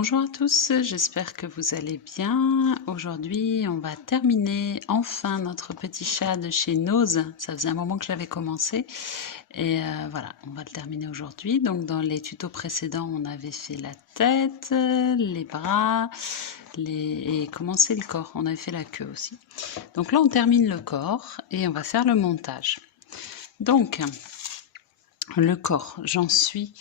Bonjour à tous, j'espère que vous allez bien. Aujourd'hui, on va terminer enfin notre petit chat de chez Nose. Ça faisait un moment que j'avais commencé et voilà, on va le terminer aujourd'hui. Donc dans les tutos précédents, on avait fait la tête, les bras, et commencé le corps. On avait fait la queue aussi. Donc là, on termine le corps et on va faire le montage. Donc, le corps, j'en suis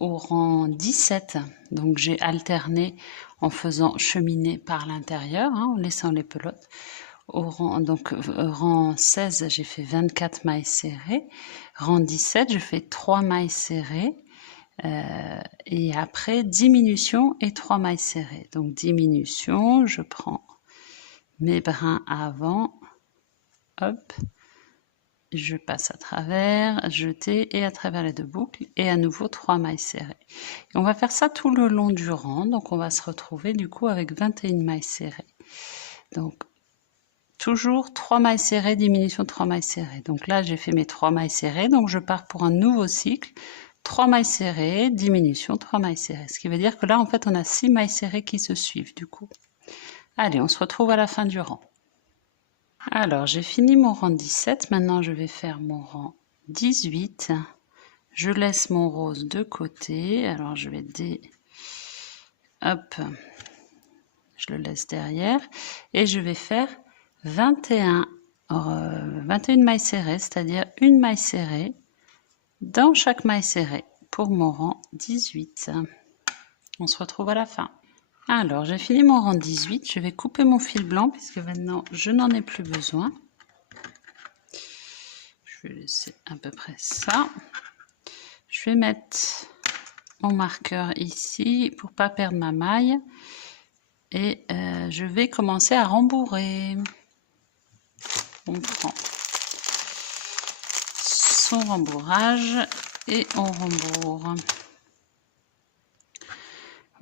au rang 17, donc j'ai alterné en faisant cheminer par l'intérieur, en laissant les pelotes. Rang 16, j'ai fait 24 mailles serrées. Rang 17, je fais 3 mailles serrées. Et après, diminution et 3 mailles serrées. Donc diminution, je prends mes brins avant, hop, je passe à travers, jeter et à travers les deux boucles et à nouveau 3 mailles serrées. Et on va faire ça tout le long du rang, donc on va se retrouver du coup avec 21 mailles serrées. Donc toujours 3 mailles serrées, diminution 3 mailles serrées. Donc là j'ai fait mes 3 mailles serrées, donc je pars pour un nouveau cycle. 3 mailles serrées, diminution 3 mailles serrées. Ce qui veut dire que là en fait on a 6 mailles serrées qui se suivent du coup. Allez, on se retrouve à la fin du rang. Alors, j'ai fini mon rang 17. Maintenant, je vais faire mon rang 18. Je laisse mon rose de côté. Alors, je vais hop, je le laisse derrière. Et je vais faire 21 mailles serrées, c'est-à-dire une maille serrée dans chaque maille serrée pour mon rang 18. On se retrouve à la fin. Alors, j'ai fini mon rang 18. Je vais couper mon fil blanc puisque maintenant, je n'en ai plus besoin. Je vais laisser à peu près ça. Je vais mettre mon marqueur ici pour pas perdre ma maille. Et je vais commencer à rembourrer. On prend son rembourrage et on rembourre.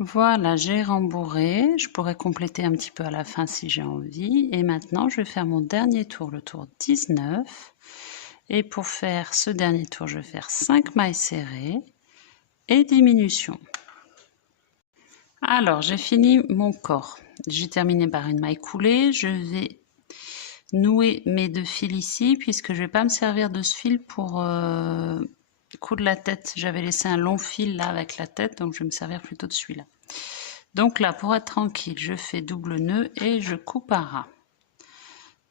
Voilà, j'ai rembourré. Je pourrais compléter un petit peu à la fin si j'ai envie. Et maintenant, je vais faire mon dernier tour, le tour 19. Et pour faire ce dernier tour, je vais faire 5 mailles serrées et diminution. Alors, j'ai fini mon corps. J'ai terminé par une maille coulée. Je vais nouer mes deux fils ici puisque je ne vais pas me servir de ce fil pour coudre la tête. J'avais laissé un long fil là avec la tête, donc je vais me servir plutôt de celui-là. Donc là, pour être tranquille, je fais double nœud et je coupe à ras.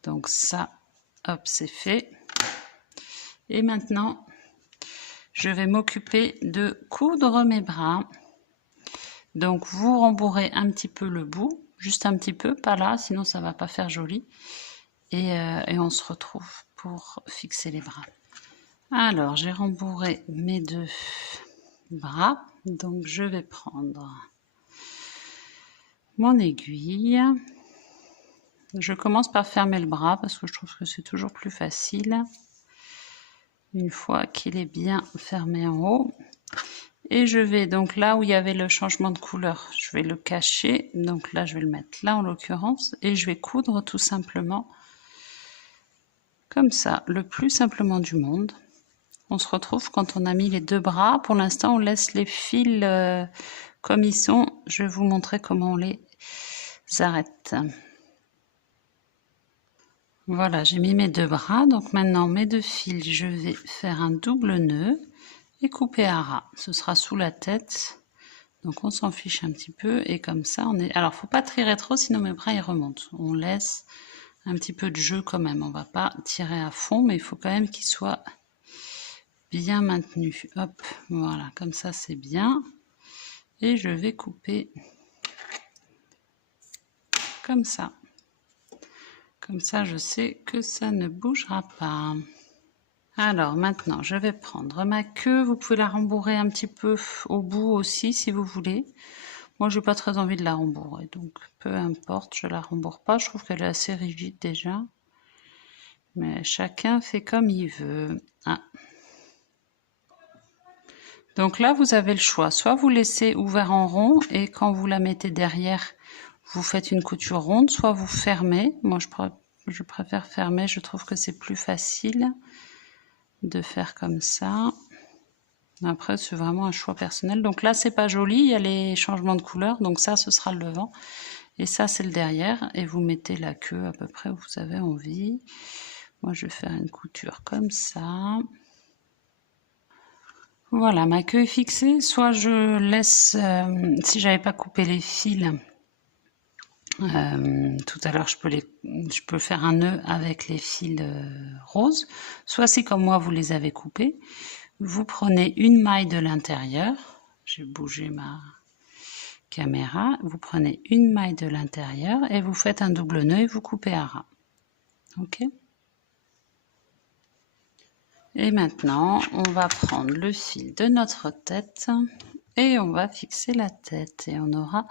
Donc ça, hop, c'est fait. Et maintenant, je vais m'occuper de coudre mes bras. Donc vous rembourrez un petit peu le bout, juste un petit peu, pas là, sinon ça va pas faire joli. Et on se retrouve pour fixer les bras. Alors, j'ai rembourré mes deux bras. Donc, je vais prendre mon aiguille. Je commence par fermer le bras parce que je trouve que c'est toujours plus facile. Une fois qu'il est bien fermé en haut. Et je vais donc là où il y avait le changement de couleur, je vais le cacher. Donc là, je vais le mettre là en l'occurrence. Et je vais coudre tout simplement comme ça, le plus simplement du monde. On se retrouve quand on a mis les deux bras. Pour l'instant, on laisse les fils comme ils sont. Je vais vous montrer comment on les arrête. Voilà, j'ai mis mes deux bras. Donc maintenant, mes deux fils, je vais faire un double nœud et couper à ras. Ce sera sous la tête. Donc on s'en fiche un petit peu. Et comme ça, on est... Alors, faut pas tirer trop, sinon mes bras, ils remontent. On laisse un petit peu de jeu quand même. On va pas tirer à fond, mais il faut quand même qu'il soit bien maintenu. Hop, voilà, comme ça c'est bien. Et je vais couper comme ça. Comme ça, je sais que ça ne bougera pas. Alors maintenant, je vais prendre ma queue. Vous pouvez la rembourrer un petit peu au bout aussi si vous voulez. Moi, j'ai pas très envie de la rembourrer, donc peu importe, je la rembourre pas. Je trouve qu'elle est assez rigide déjà. Mais chacun fait comme il veut. Ah. Donc là, vous avez le choix. Soit vous laissez ouvert en rond et quand vous la mettez derrière, vous faites une couture ronde, soit vous fermez. Moi, je préfère fermer. Je trouve que c'est plus facile de faire comme ça. Après, c'est vraiment un choix personnel. Donc là, c'est pas joli, il y a les changements de couleur. Donc ça, ce sera le devant. Et ça, c'est le derrière. Et vous mettez la queue à peu près où vous avez envie. Moi, je vais faire une couture comme ça. Voilà, ma queue est fixée. Soit je laisse, si j'avais pas coupé les fils, tout à l'heure, je peux faire un nœud avec les fils roses. Soit si comme moi, vous les avez coupés, vous prenez une maille de l'intérieur. J'ai bougé ma caméra. Vous prenez une maille de l'intérieur et vous faites un double nœud et vous coupez à ras. Ok? Et maintenant, on va prendre le fil de notre tête et on va fixer la tête. Et on aura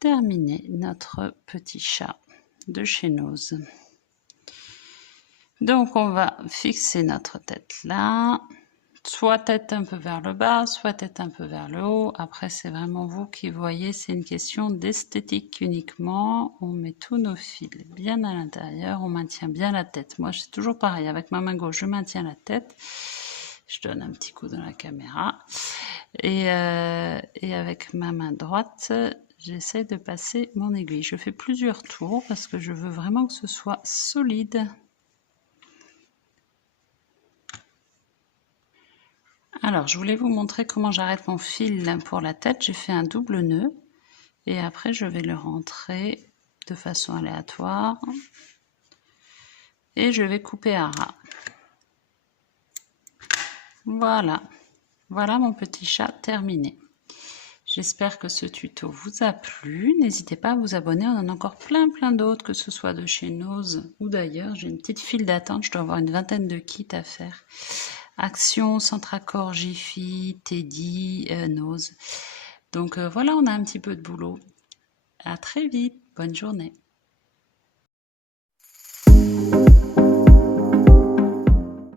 terminé notre petit chat de chez Nose. Donc, on va fixer notre tête là. Soit tête un peu vers le bas, soit tête un peu vers le haut. Après, c'est vraiment vous qui voyez, c'est une question d'esthétique uniquement. On met tous nos fils bien à l'intérieur, on maintient bien la tête. Moi, c'est toujours pareil, avec ma main gauche, je maintiens la tête. Je donne un petit coup dans la caméra. Et avec ma main droite, j'essaie de passer mon aiguille. Je fais plusieurs tours parce que je veux vraiment que ce soit solide. Alors, je voulais vous montrer comment j'arrête mon fil pour la tête. J'ai fait un double nœud et après, je vais le rentrer de façon aléatoire et je vais couper à ras. Voilà, voilà mon petit chat terminé. J'espère que ce tuto vous a plu. N'hésitez pas à vous abonner, on en a encore plein d'autres, que ce soit de chez Nose ou d'ailleurs. J'ai une petite file d'attente, je dois avoir une vingtaine de kits à faire. Action, Centracor, Jiffy, Teddy, Nose. Donc voilà, on a un petit peu de boulot. À très vite, bonne journée.